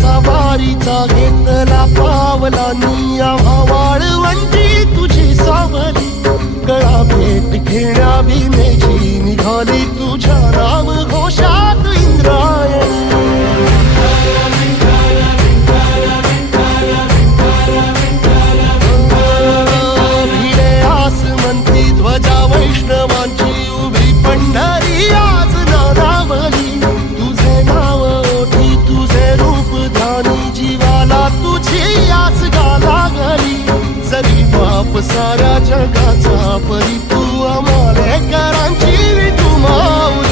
सवारीचा घेतला पावलांनी आम्हा वाळवंटी तुझी सावली गळा भेट घेण्या भीमेची निघाली तुझ्या राम घोषात इंद्रायणी भिडे आसमंती ध्वजा वैष्णवांची उभी पंढरी आज नानावली तुझे नाव ओठी तुझे रूप ध्यानी जीवाला तुझी आस गाला गली जरी बाप साऱ्या जगाचा परी तू आमालेकरांची विठू माऊली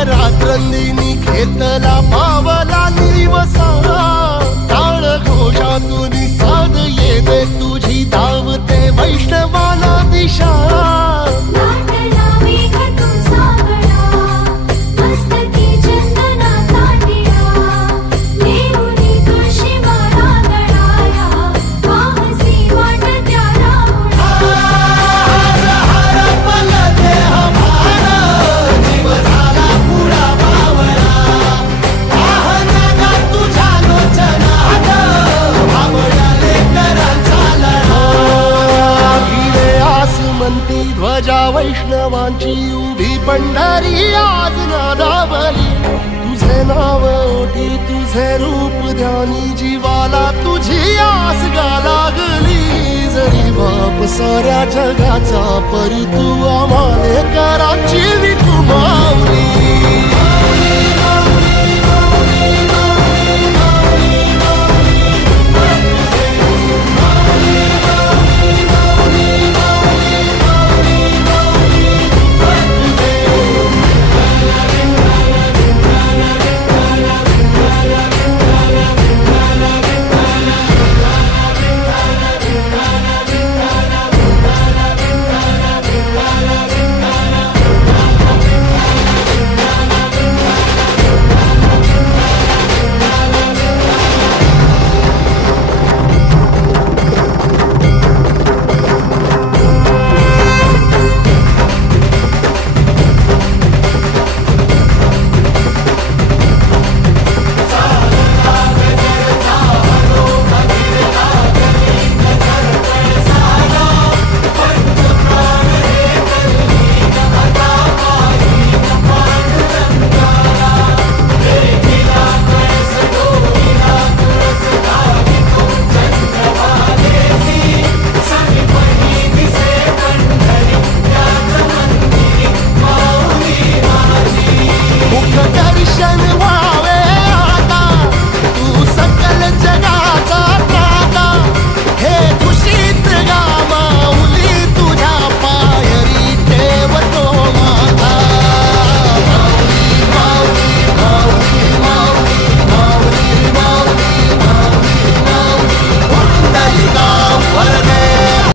रात्रंदिनी घेतला पावला दिवसा टाळ घोषातून साध येते तुझी धावते वैष्णवाला दिशा ध्वजा वैष्णवांची उभी पंढरी आज नादावली तुझे नाव ओठी तुझे रूप ध्यानी जीवाला तुझी आस लागली जरी बाप साऱ्या जगाचा परी तू आमालेकरांची विठू माऊली